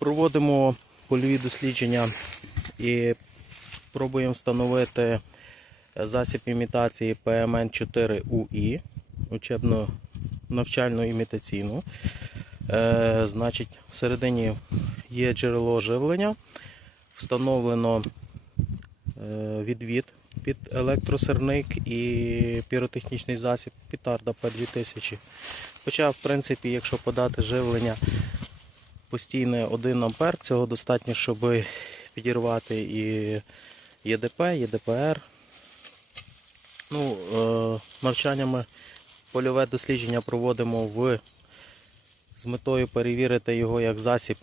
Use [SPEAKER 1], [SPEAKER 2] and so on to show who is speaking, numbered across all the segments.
[SPEAKER 1] Проводимо польові дослідження і пробуємо встановити засіб імітації PMN4UI, учебно навчально імітаційну. Е, значить, всередині є джерело живлення, встановлено е, відвід під електросерник і піротехнічний засіб Пітарда П2000. Хоча, в принципі, якщо подати живлення постійне 1 ампер, цього достатньо, щоб підірвати і ЄДП, ЄДПР. Ну, е, навчаннями польове дослідження проводимо в, з метою перевірити його як засіб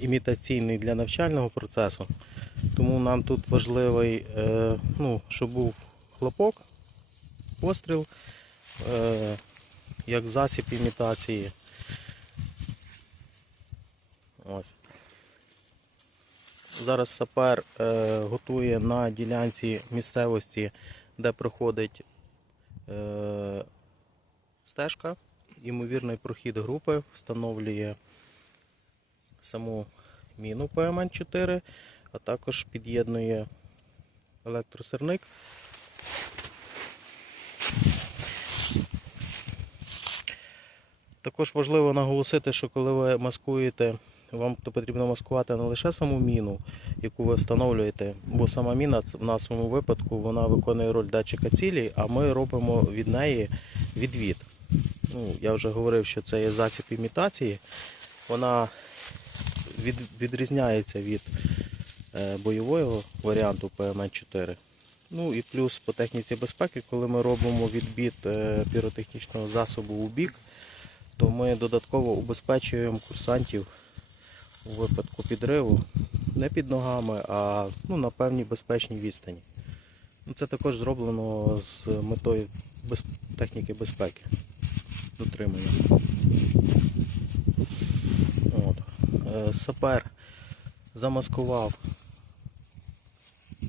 [SPEAKER 1] імітаційний для навчального процесу. Тому нам тут важливий, е, ну, щоб був хлопок, постріл, е, як засіб імітації. Ось. Зараз сапер е, готує на ділянці місцевості, де проходить е, стежка, ймовірний прохід групи, встановлює саму міну ПМН-4, а також під'єднує електросерник. Також важливо наголосити, що коли ви маскуєте, вам потрібно маскувати не лише саму міну, яку ви встановлюєте, бо сама міна в нашому випадку вона виконує роль датчика цілі, а ми робимо від неї відвід. Ну, я вже говорив, що це є засіб імітації. Вона від, відрізняється від е, бойового варіанту PMN4. Ну і плюс по техніці безпеки, коли ми робимо відбір е, піротехнічного засобу у бік, то ми додатково убезпечуємо курсантів у випадку підриву не під ногами, а ну, на певній безпечній відстані. Ну, Це також зроблено з метою без... техніки безпеки дотримання. От. Е, Сапер замаскував е,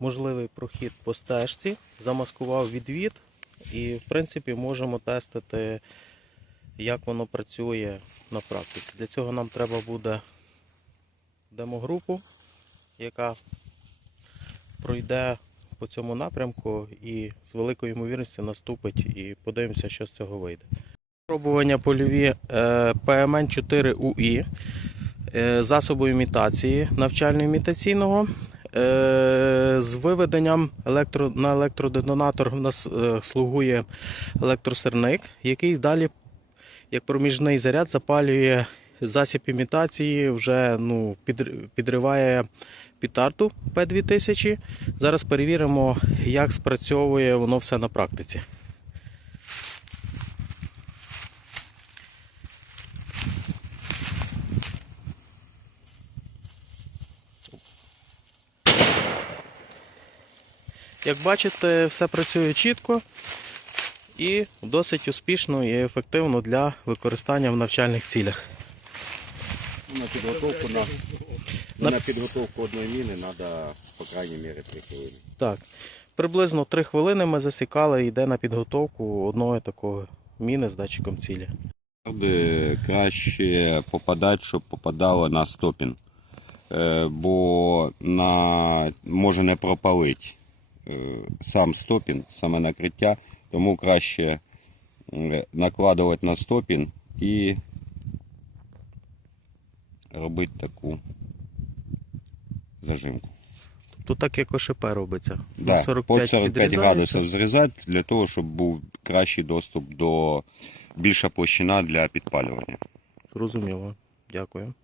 [SPEAKER 1] можливий прохід по стежці, замаскував відвід і, в принципі, можемо тестити, як воно працює на практиці. Для цього нам треба буде демогрупу, яка пройде по цьому напрямку і з великою ймовірністю наступить і подивимося, що з цього вийде. Пробування польові е, PMN4UI е, засобу імітації навчально-імітаційного е, з виведенням електро, на електродетонатор в нас слугує електросерник, який далі, як проміжний заряд, запалює засіб імітації, вже ну, під, підриває пітарту П2000. Зараз перевіримо, як спрацьовує воно все на практиці. Як бачите, все працює чітко і досить успішно і ефективно для використання в навчальних цілях.
[SPEAKER 2] На підготовку на,
[SPEAKER 1] На-
[SPEAKER 2] на підготовку одної міни треба, по крайній мірі, 3 хвилини.
[SPEAKER 1] Так, приблизно 3 хвилини ми засікали, йде на підготовку одної такої міни з датчиком цілі.
[SPEAKER 2] Краще попадати, щоб попадало на стопін. Е, Бо на, може не пропалити е, сам стопін, саме накриття, тому краще е, накладувати на стопін і робити таку зажимку.
[SPEAKER 1] Тут так як ОШП робиться.
[SPEAKER 2] Да,
[SPEAKER 1] 45
[SPEAKER 2] під 45 градусів зрізати для того, щоб був кращий доступ до більша площина для підпалювання.
[SPEAKER 1] Зрозуміло. Дякую.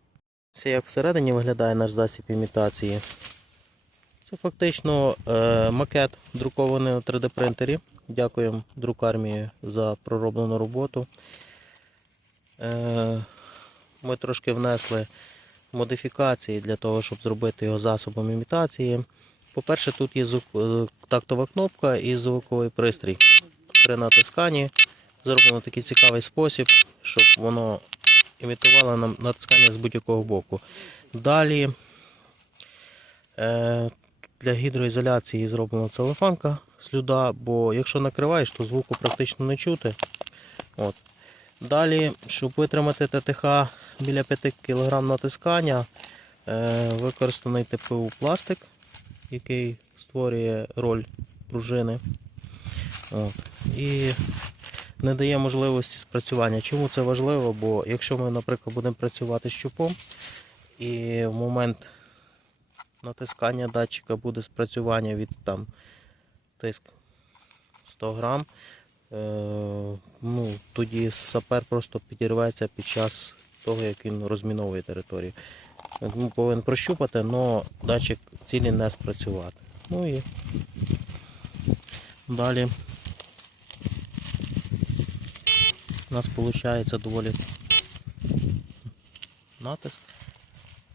[SPEAKER 1] Це як всередині виглядає наш засіб імітації. Це фактично е, макет друкований на 3D принтері. Дякуємо друкармії за пророблену роботу. Е, ми трошки внесли модифікації для того, щоб зробити його засобом імітації. По-перше, тут є е, тактова кнопка і звуковий пристрій. При натисканні зроблено такий цікавий спосіб, щоб воно імітувало нам натискання з будь-якого боку. Далі для гідроізоляції зроблена целефанка слюда, бо якщо накриваєш, то звуку практично не чути. От. Далі, щоб витримати ТТХ біля 5 кг натискання. Е, Використаний ТПУ пластик, який створює роль пружини. От. І не дає можливості спрацювання. Чому це важливо? Бо якщо ми, наприклад, будемо працювати з щупом, і в момент натискання датчика буде спрацювання від там тиск 100 грам, е, ну, тоді сапер просто підірветься під час того, як він розміновує територію. Тому повинен прощупати, але датчик цілі не спрацювати. Ну і далі у нас виходить доволі натиск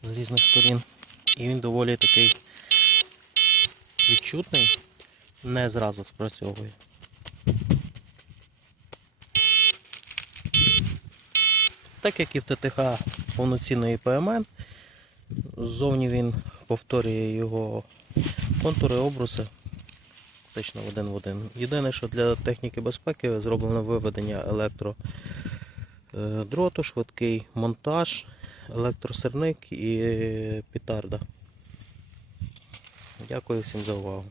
[SPEAKER 1] з різних сторін. І він доволі такий відчутний, не зразу спрацьовує. Так як і в ТТХ повноцінної ПМН, ззовні він повторює його контури, обруси фактично один в один. Єдине, що для техніки безпеки зроблено виведення електро е, швидкий монтаж, електросерник і петарда. Дякую всім за увагу.